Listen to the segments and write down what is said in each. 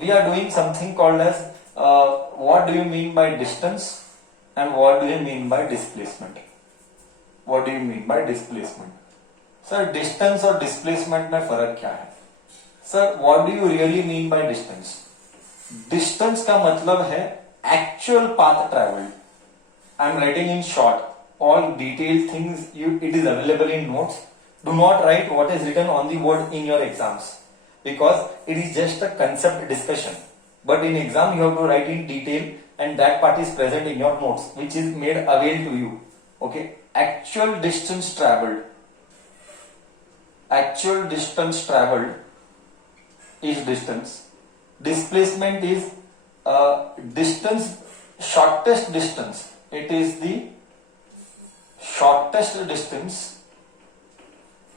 we are doing something called as what do you mean by distance and what do you mean by displacement. What do you mean by displacement? Sir, distance और displacement में फर्क क्या है? Sir, what do you really mean by distance? Distance का मतलब है actual path traveled. I am writing in short. All detailed things it is available in notes. Do not write what is written on the board in your exams because it is just a concept discussion. But in exam you have to write in detail and that part is present in your notes which is made avail to you. Okay, actual distance traveled. Actual distance traveled is distance. Displacement is distance, shortest distance. It is the shortest distance.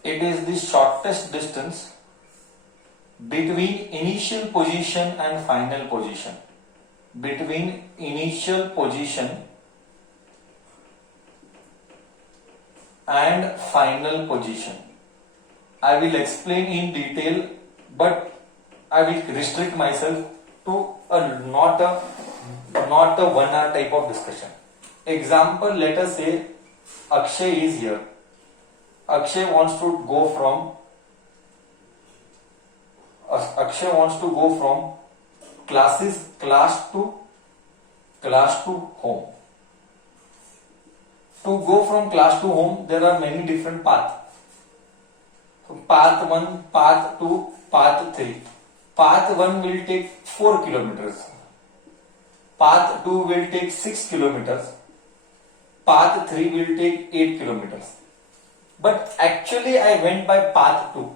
It is the shortest distance between initial position and final position. Between initial position and final position. I will explain in detail, but I will restrict myself to not a 1 hour type of discussion. Example, let us say Akshay is here. Akshay wants to go from class to home. To go from class to home, there are many different paths. So path 1, path 2, path 3. Path 1 will take 4 kilometers. Path 2 will take 6 kilometers. Path 3 will take 8 kilometers. But actually I went by path 2.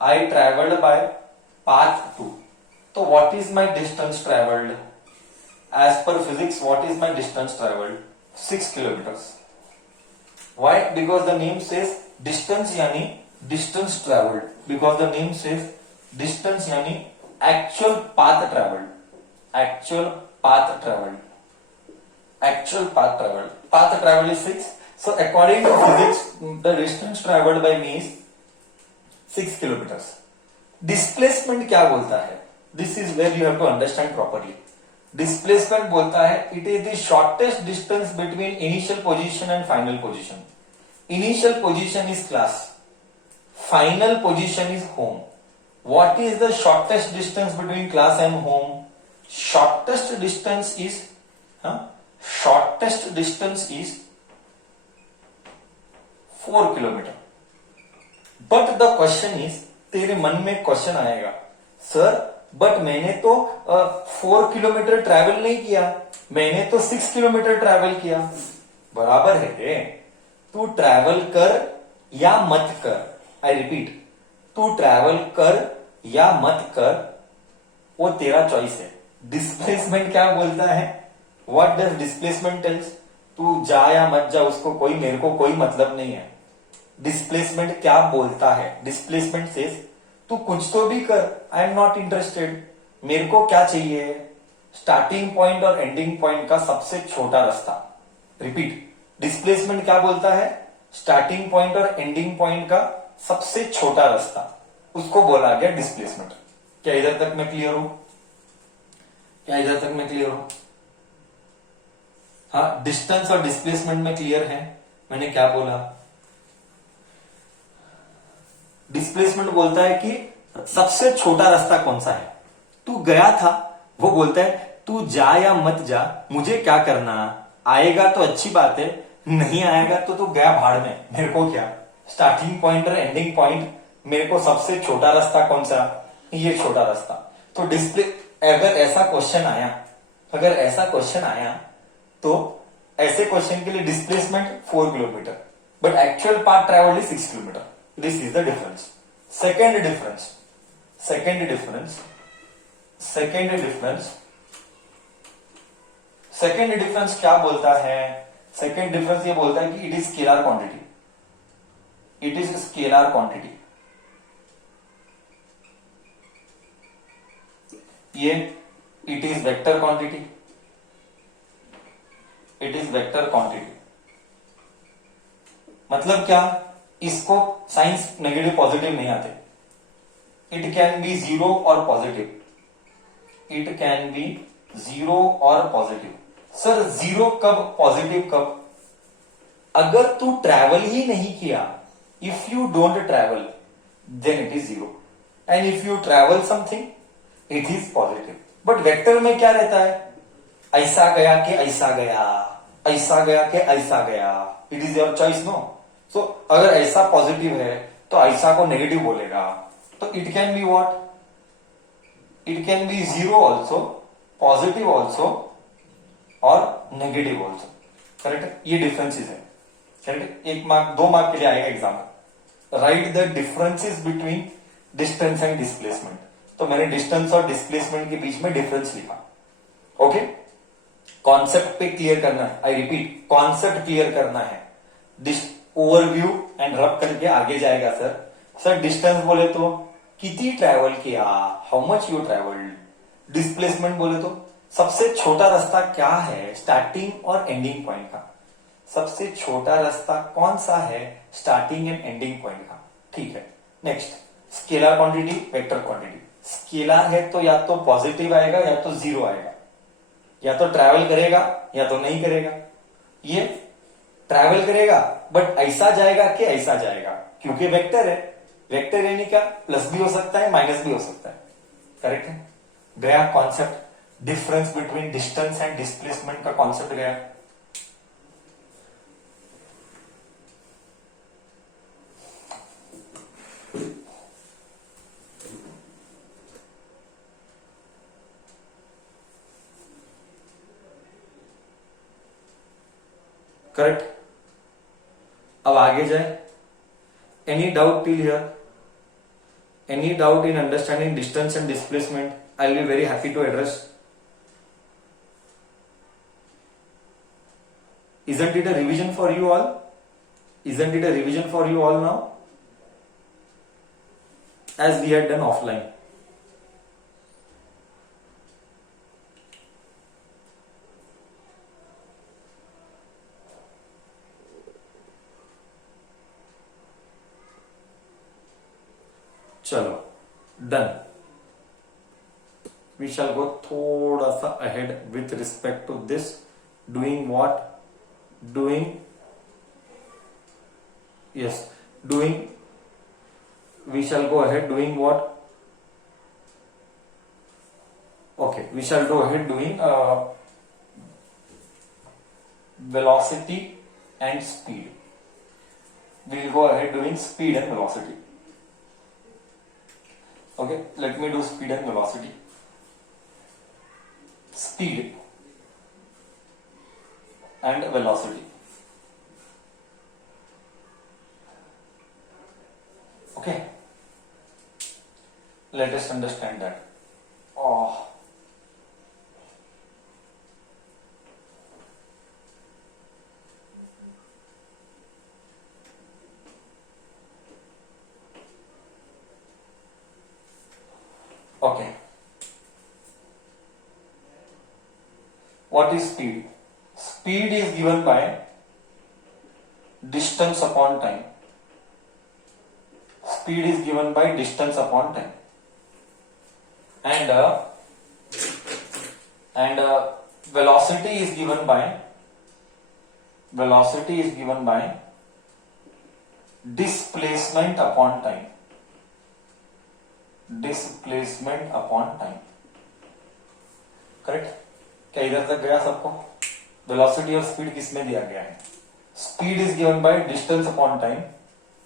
I traveled by path 2. So what is my distance traveled? As per physics, what is my distance traveled? 6 kilometers. Why? Because the name says distance yani distance traveled. Because the name says distance yani actual path traveled. Actual path traveled. Actual path traveled. Path traveled is 6. So according to physics, the distance traveled by me is 6 kilometers. Displacement क्या बोलता है? This is where you have to understand properly. Displacement बोलता है it is the shortest distance between initial position and final position. Initial position is class. Final position is home. What is the shortest distance between class and home? Shortest distance is 4 kilometre. But the question is, तेरे मन में question आएगा, sir but मैंने तो 4 kilometre travel नहीं किया, मैंने तो 6 किलोमीटर ट्रैवल किया. बराबर है रे, तू ट्रैवल कर या मत कर. आई रिपीट, तू ट्रैवल कर या मत कर, वो तेरा चॉइस है. डिस्प्लेसमेंट क्या बोलता है? What does displacement tells? तू जा या मत जा, उसको कोई, मेरे को कोई मतलब नहीं है. डिस्प्लेसमेंट क्या बोलता है? डिस्प्लेसमेंट सेज तू कुछ तो भी कर, आई एम नॉट इंटरेस्टेड. मेरे को क्या चाहिए? स्टार्टिंग पॉइंट और एंडिंग पॉइंट का सबसे छोटा रास्ता. रिपीट, डिस्प्लेसमेंट क्या बोलता है? स्टार्टिंग पॉइंट और एंडिंग पॉइंट का सबसे छोटा रास्ता, उसको बोला गया डिस्प्लेसमेंट. क्या इधर तक मैं क्लियर हूं? क्या इधर तक मैं क्लियर हूं? हाँ, डिस्टेंस और डिस्प्लेसमेंट में क्लियर है. मैंने क्या बोला? डिस्प्लेसमेंट बोलता है कि सबसे छोटा रास्ता कौन सा है. तू गया था, वो बोलता है तू जा या मत जा, मुझे क्या करना. आएगा तो अच्छी बात है, नहीं आएगा तो तू गया भाड़ में, मेरे को क्या. स्टार्टिंग पॉइंट और एंडिंग पॉइंट, मेरे को सबसे छोटा रास्ता कौन सा? ये छोटा रास्ता. तो डिस्प्ले, अगर ऐसा क्वेश्चन आया, तो ऐसे क्वेश्चन के लिए displacement 4 kilometre, but actual path travelled is 6 kilometre. This is the difference. Second difference क्या बोलता है? सेकेंड डिफरेंस ये बोलता है कि it is scalar quantity. It is scalar quantity. ये it is vector quantity. It is vector quantity मतलब क्या? इसको साइंस नेगेटिव पॉजिटिव नहीं आते. It can be 0 or positive. It can be zero or positive. Sir zero कब, positive कब? अगर तू ट्रैवल ही नहीं किया, if you don't travel then it is zero, and if you travel something it is positive. But vector में क्या रहता है? ऐसा गया कि ऐसा गया, ऐसा गया कि ऐसा गया, it is your choice, no. So अगर ऐसा पॉजिटिव है तो ऐसा को नेगेटिव बोलेगा, तो it can be what? It can be zero also, positive also और नेगेटिव ऑल्सो। करेक्ट? ये डिफरेंसेस है। करेक्ट? 1 मार्क 2 मार्क के लिए आएगा एग्जाम में। Right the differences between distance and displacement. तो मैंने डिस्टेंस और डिस्प्लेसमेंट के बीच में डिफरेंस लिखा। ओके, कॉन्सेप्ट पे क्लियर करना है। आई रिपीट, कॉन्सेप्ट क्लियर करना है। ओवरव्यू एंड रब करके आगे जाएगा सर। सर डिस्टेंस बोले तो कितनी ट्रैवल किया, how much you travelled. Displacement बोले तो सबसे छोटा रास्ता क्या है स्टार्टिंग और एंडिंग पॉइंट का। सबसे छोटा रास्ता कौन सा है स्टार्टिंग एंड एंडिंग पॉइंट का। ठीक है, next scalar quantity, vector quantity. Scalar है तो या तो पॉजिटिव आएगा या तो जीरो आएगा, या तो ट्रैवल करेगा या तो नहीं करेगा। ये ट्रैवल करेगा बट ऐसा जाएगा कि ऐसा जाएगा, क्योंकि वेक्टर है। वेक्टर यानी क्या, प्लस भी हो सकता है माइनस भी हो सकता है। करेक्ट है? गया concept, difference between distance and displacement का कॉन्सेप्ट गया। करेक्ट? अब आगे जाए। Any doubt till here? Any doubt in understanding distance and displacement? I will be very happy to address. Isn't it a revision for you all? Isn't it a revision for you all now? As we had done offline. चलो done. We shall go थोड़ा सा ahead with respect to this. Doing what? Doing, yes, doing, we shall go ahead doing what? Okay, we shall go ahead doing velocity and speed. We will go ahead doing speed and velocity. Okay, let me do speed and velocity. Speed and velocity. Okay, let us understand that. Oh, okay. What is speed? Speed is given by distance upon time. Speed is given by distance upon time, and velocity is given by displacement upon time. Displacement upon time. Correct? क्या इधर तक गया सबको? Velocity और speed किसमें दिया गया है? Speed is given by distance upon time,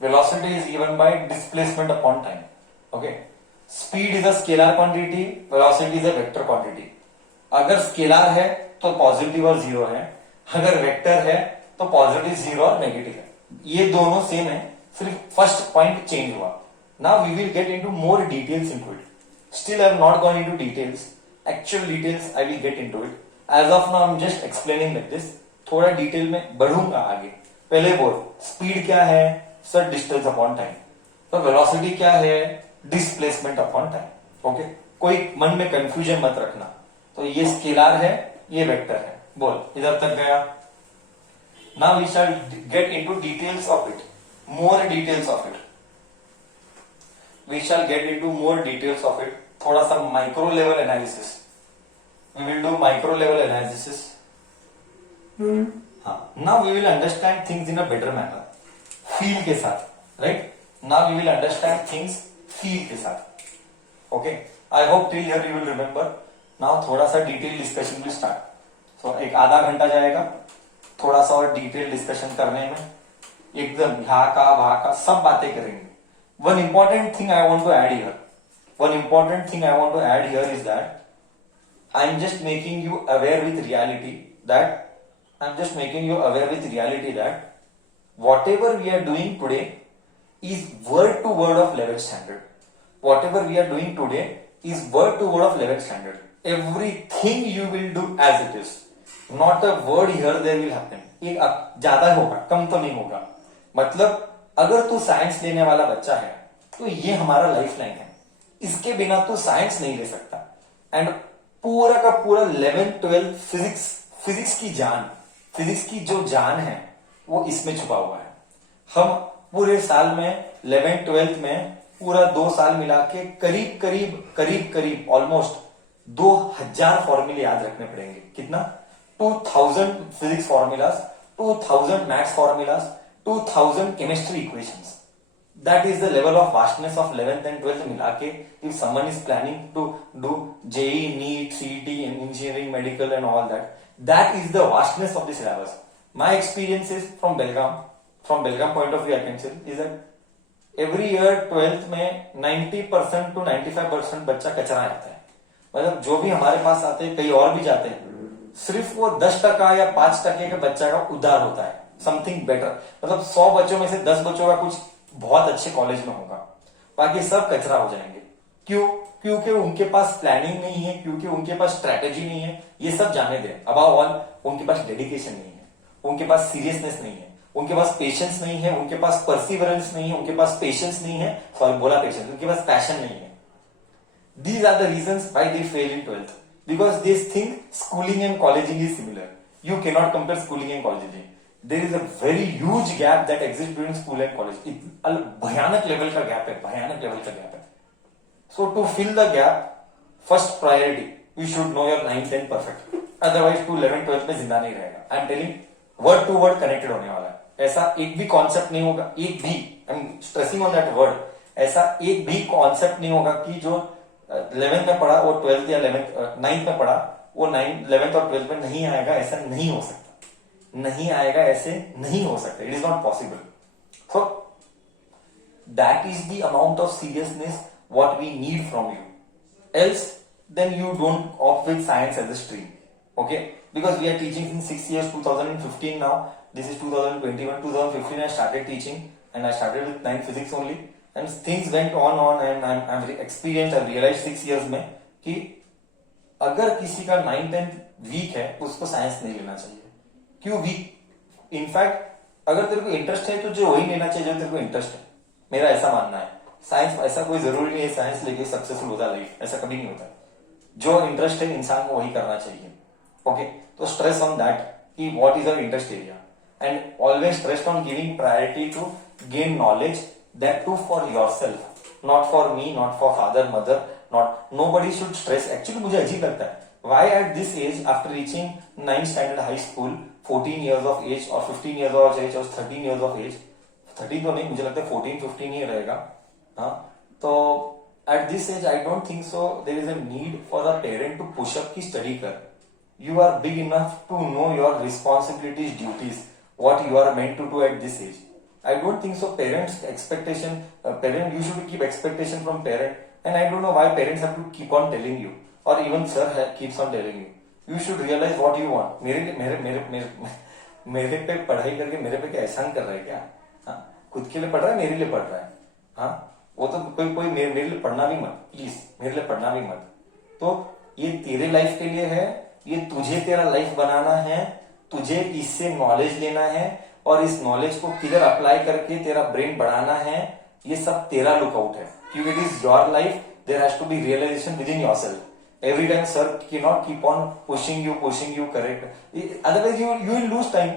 velocity is given by displacement upon time. Okay, speed is a scalar quantity, velocity is a vector quantity. अगर स्केलर है तो पॉजिटिव और जीरो है, अगर वेक्टर है तो पॉजिटिव, जीरो और negative है. ये दोनों सेम है, सिर्फ फर्स्ट पॉइंट चेंज हुआ. Now we will get into more details into it. Still I have not gone into details. Actual details I will get into it. As of now I am just explaining like this. थोड़ा detail में बढ़ूंगा आगे. पहले बोल, speed क्या है sir? Distance upon time. तो velocity क्या है? Displacement upon time. ओके, कोई मन में कंफ्यूजन मत रखना. तो ये स्केलर है, ये वेक्टर है. बोल, इधर तक गया. Now we shall get into details of it, more details of it. We shall get into more details of it. थोड़ा सा micro level analysis. we will do micro level analysis. Now we will understand things in a better manner. Feel के साथ, right? Now we will understand things feel के साथ. Okay? I hope till here you will remember. Now थोड़ा सा detail discussion will start. So एक आधा घंटा जाएगा थोड़ा सा और डिटेल डिस्कशन करने में, एकदम यहाँ का वहां का सब बातें करेंगे. One important thing I want to add here. One important thing I want to add here is that I'm just making you aware with reality that whatever we are doing today is word to word of 11th standard. Whatever we are doing today is word to word of 11th standard. Everything you will do as it is. Not a word here there will happen. ये ज्यादा होगा, कम तो नहीं होगा. मतलब अगर तू science लेने वाला बच्चा है तो ये हमारा लाइफ लाइन है. इसके बिना तू साइंस नहीं ले सकता. एंड पूरा का पूरा 11th 12th फिजिक्स की जो जान है वो इसमें छुपा हुआ है. हम पूरे साल में 11th 12th में पूरा 2 साल मिला के करीब ऑलमोस्ट 2000 फॉर्मूले याद रखने पड़ेंगे. कितना? 2000 physics formulas, 2000 maths formulas, 2000 chemistry equations. That is the level of vastness of 11th and 12th मिला के. If someone is planning to do JEE, NEET, CET, engineering, medical and all that, that is the vastness of the syllabus. My experience is from Belgaum point of view I can say is that every year 12th में 90% to 95% बच्चा कचरा आता है. मतलब जो भी हमारे पास आते हैं, कई और भी जाते हैं, सिर्फ वो 10% या 5% के बच्चा का उद्धार होता है. Something better. मतलब 100 बच्चों में से 10 बच्चों का कुछ बहुत अच्छे कॉलेज में होगा, बाकी सब कचरा हो जाएंगे. क्यों? क्योंकि उनके पास प्लानिंग नहीं है, क्योंकि उनके पास स्ट्रेटेजी नहीं है. ये सब जाने दें. अबव ऑल उनके पास डेडिकेशन नहीं है, उनके पास सीरियसनेस नहीं है, उनके पास पेशेंस नहीं है, उनके पास परसिवरेंस नहीं है, उनके पास पेशेंस नहीं है, सॉरी बोला पेशेंस, उनके पास पैशन नहीं है. These are the reasons why they fail in 12th. Because they think schooling and colleging is similar. You cannot compare schooling and colleging. There is a very huge gap that exists between school and college. भयानक level का gap है. So to fill the gap, first priority, you should know your 9th 10th perfect. Otherwise to 11th 12th में जिंदा नहीं रहेगा. I am telling, word to word connected होने वाला है. ऐसा एक भी कॉन्सेप्ट नहीं होगा, एक भी, I am stressing on that word, ऐसा एक भी कॉन्सेप्ट नहीं होगा कि जो 11th में पढ़ा वो 12th या 9th में पढ़ा वो 11th और 12th में नहीं आएगा. ऐसा नहीं हो सकता. नहीं आएगा, ऐसे नहीं हो सकता. It is not possible. So that is the amount of seriousness what we need from you. Else then you don't opt with science as a stream. Okay, because we are teaching in 6 years, 2015 now. This is 2021. 2015 I started teaching and I started with 9 physics only. And things went on and I'm experienced. I've realized 6 years में कि अगर किसी का 9th 10th week है तो उसको science नहीं लेना चाहिए. क्यों वीक? इनफैक्ट अगर तेरे को इंटरेस्ट है तो जो वही लेना चाहिए जो तेरे को इंटरेस्ट है. मेरा ऐसा मानना है. साइंस ऐसा कोई जरूरी नहीं है साइंस लेके सक्सेसफुल होता लाइफ, ऐसा कभी नहीं होता. जो इंटरेस्ट है इंसान को वही करना चाहिए. ओके, तो स्ट्रेस ऑन दैट कि what is our interest area and always stressed on giving priority to gain knowledge, that too for yourself, not for me, not for father, mother, nobody should stress. Actually मुझे अजीब लगता है, why at this age after reaching 9th standard high school, 14 years of age or 15 years of age or 13 years of age, 13 तो नहीं, मुझे लगता है 14-15 ही रहेगा. हाँ, तो at this age I don't think so there is a need for a parent to push up की study कर. You are big enough to know your responsibilities, duties, what you are meant to do at this age. I don't think so. Parents' expectation, you should keep expectation from parent, and I don't know why parents have to keep on telling you, or even sir keeps on telling you. You should realize what you want. मेरे पे पढ़ाई करके मेरे पे क्या एहसान कर रहा है क्या? हाँ, खुद के लिए पढ़ रहा है, मेरे लिए पढ़ रहा है. हाँ, वो तो कोई मेरे लिए पढ़ना भी मत, प्लीज मेरे लिए पढ़ना भी मत. तो ये तेरे लाइफ के लिए है, ये तुझे तेरा लाइफ बनाना है, तुझे इससे नॉलेज लेना है और इस नॉलेज को किधर अप्लाई करके तेरा ब्रेन बढ़ाना है. ये सब तेरा लुकआउट है क्योंकि it is your life. There has to be realization within yourself. Every time sir can not keep on pushing you correct, otherwise you will lose time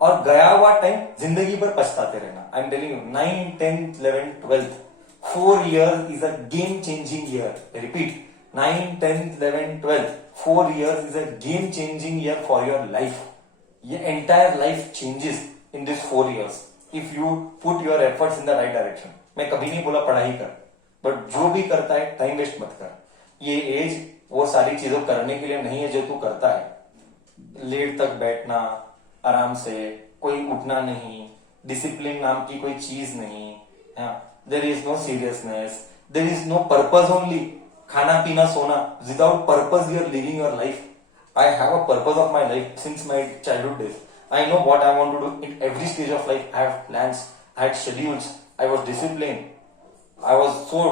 और गया हुआ टाइम जिंदगी भर पछताते रहना. I am telling you, 9th 10th 11th 12th 4 years is a game changing year. I repeat, 9, 10, 11, 12, 4 years is a game changing year for your life. Your entire life changes in this 4 years if you put your efforts in the right direction. मैं कभी नहीं बोला पढ़ाई कर, but जो भी करता है टाइम वेस्ट मत कर. ये एज वो सारी चीजों करने के लिए नहीं है जो तू करता है. लेट तक बैठना, आराम से, कोई उठना नहीं, डिसिप्लिन नाम की कोई चीज नहीं. There is no seriousness, there is no purpose only. खाना पीना सोना, without purpose you are living your life. I have a purpose of my life since my childhood days. I know what I want to do in every stage of life. I have plans, I had schedules, I was disciplined. I was so,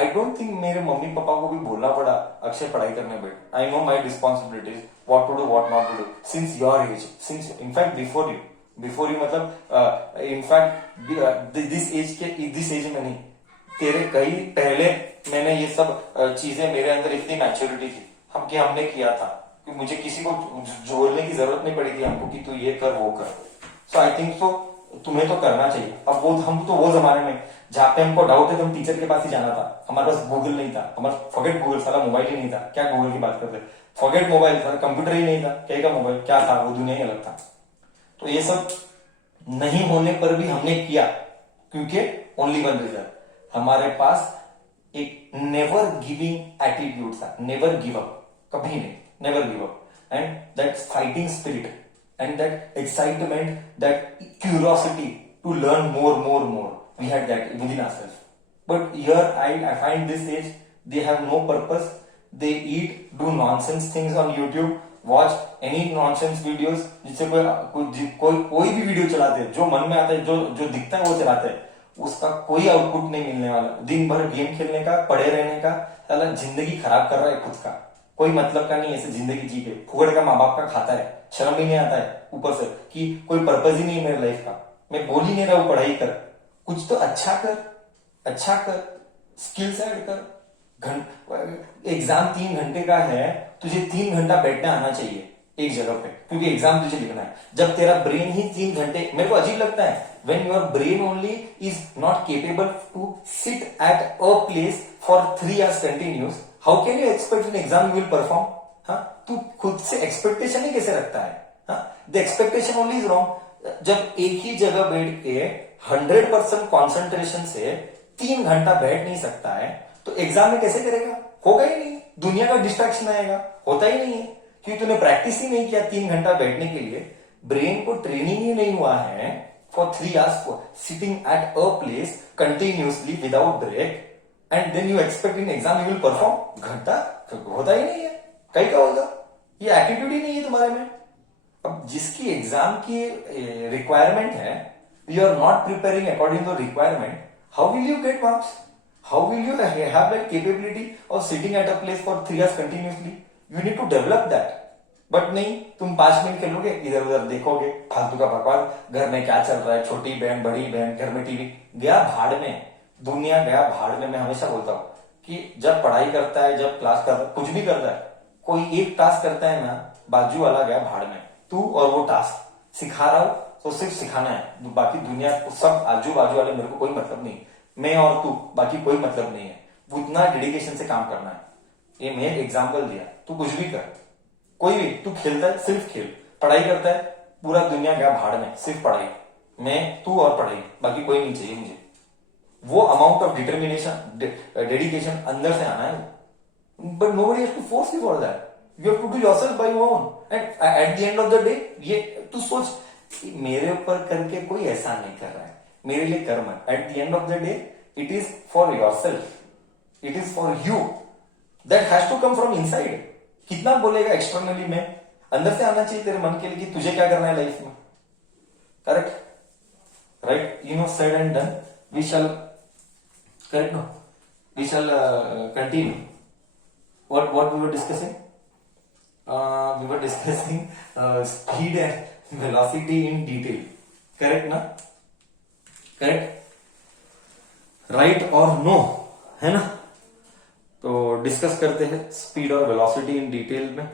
I don't think मेरे mummy papa को भी बोलना पड़ा अक्षय पढ़ाई करने बैठ. I know my responsibilities, what to do, what not to do. Since your age, since in fact before you मतलब in fact this age में नहीं, तेरे कई पहले मैंने ये सब चीजें मेरे अंदर इतनी मैच्योरिटी थी हमने किया था कि मुझे किसी को जोड़ने की जरूरत नहीं पड़ी थी हमको कि तू ये कर वो कर. सो आई थिंक सो तुम्हें तो करना चाहिए. अब वो हम तो वो जमाने में जहाँ पे हमको डाउट है तो हम टीचर के पास ही जाना था. हमारे पास गूगल नहीं था. हमारा फॉरगेट गूगल, साला मोबाइल ही नहीं था. क्या गूगल की बात करते, फॉरगेट मोबाइल था, कंप्यूटर ही नहीं था. क्या का मोबाइल क्या था, वो दुनिया ही अलग था. तो ये सब नहीं होने पर भी हमने किया क्योंकि ओनली वन रीजन, हमारे पास एक नेवर गिविंग एटीट्यूड था. नेवर गिव अप, कभी नहीं. Never give up. And that fighting spirit and that excitement, that curiosity to learn more. We had that within ourselves. But here I find this age, they have no purpose. They eat, do nonsense things on YouTube, watch any nonsense videos. जिससे कोई भी video चलाते हैं, जो मन में आता है, जो दिखता है वो चलाते हैं. उसका कोई आउटपुट नहीं मिलने वाला. दिन भर गेम खेलने का, पड़े रहने का, साला जिंदगी खराब कर रहा है खुद का. कोई मतलब का नहीं ऐसे जिंदगी जी के. फुगड़ का माँ बाप का खाता है, शर्म ही नहीं आता है ऊपर से कि कोई पर्पज ही नहीं है मेरे लाइफ का. मैं बोल ही नहीं रहा हूं पढ़ाई कर, कुछ तो अच्छा कर, स्किल्स ऐड कर. एग्जाम 3 घंटे का है, तुझे 3 घंटा बैठना आना चाहिए एक जगह पे, क्योंकि एग्जाम तुझे लिखना है. जब तेरा ब्रेन ही 3 घंटे, मेरे को अजीब लगता है when your brain only is not capable to sit at a place for 3 hours continuous, how can you expect in exam you will perform? तू खुद से एक्सपेक्टेशन ही कैसे रखता है? The expectation only is wrong. जब एक ही जगह बैठ के 100% कॉन्सेंट्रेशन से 3 घंटा बैठ नहीं सकता है तो एग्जाम में कैसे करेगा? होगा ही नहीं. दुनिया का डिस्ट्रैक्शन आएगा, होता ही नहीं है क्योंकि तूने प्रैक्टिस ही नहीं किया 3 घंटा बैठने के लिए. ब्रेन को ट्रेनिंग ही नहीं हुआ है for 3 hours for sitting at a place continuously without break, and then you expect in exam you will perform. घंटा होता ही नहीं है, कहीं का होगा. ये एटीट्यूड ही नहीं है तुम्हारे में. अब जिसकी एग्जाम की रिक्वायरमेंट है, you are not preparing according to requirement, how will you get marks? How will you have that capability of sitting at a place for 3 hours continuously? You need to develop that. But नहीं, तुम 5 minute खेलोगे, इधर उधर देखोगे, फालतू का बकवास. घर में क्या चल रहा है, छोटी बहन बड़ी बहन, घर में टीवी, गया भाड़ में. दुनिया गया भाड़ में. मैं हमेशा बोलता हूं कि जब पढ़ाई करता है, जब क्लास करता है, कुछ भी करता है, कोई एक टास्क करता है ना, बाजू वाला गया भाड़ में. तू और वो टास्क सिखा रहा हूं तो सिर्फ सिखाना है, बाकी दुनिया सब आजू बाजू वाले मेरे को कोई मतलब नहीं. मैं और तू, बाकी कोई मतलब नहीं है. उतना डेडिकेशन से काम करना है. ये मैं एग्जाम्पल दिया. तू कुछ भी कर, कोई भी, तू खेलता है सिर्फ खेल, पढ़ाई करता है पूरा दुनिया गया भाड़ में, सिर्फ पढ़ाई. मैं, तू और पढ़ाई, बाकी कोई नहीं चाहिए मुझे. वो अमाउंट ऑफ डिटर्मिनेशन, डेडिकेशन अंदर से आना है. But nobody has to force you for that. You have to do yourself by your own. And at the end of the day, ये तू सोच, मेरे ऊपर करके कोई एहसान नहीं कर रहा है, मेरे लिए कर मत. At the end of the day it is for yourself, it is for you. That has to come from inside. कितना बोलेगा एक्सटर्नली में, अंदर से आना चाहिए तेरे मन के लिए कि तुझे क्या करना है लाइफ में. Correct? Right? You know, said and done. We shall, correct? No, we shall continue. what we were discussing? We were discussing speed and velocity in detail. Correct ना? Correct? Right or no, है ना? तो discuss करते हैं speed और velocity in detail में.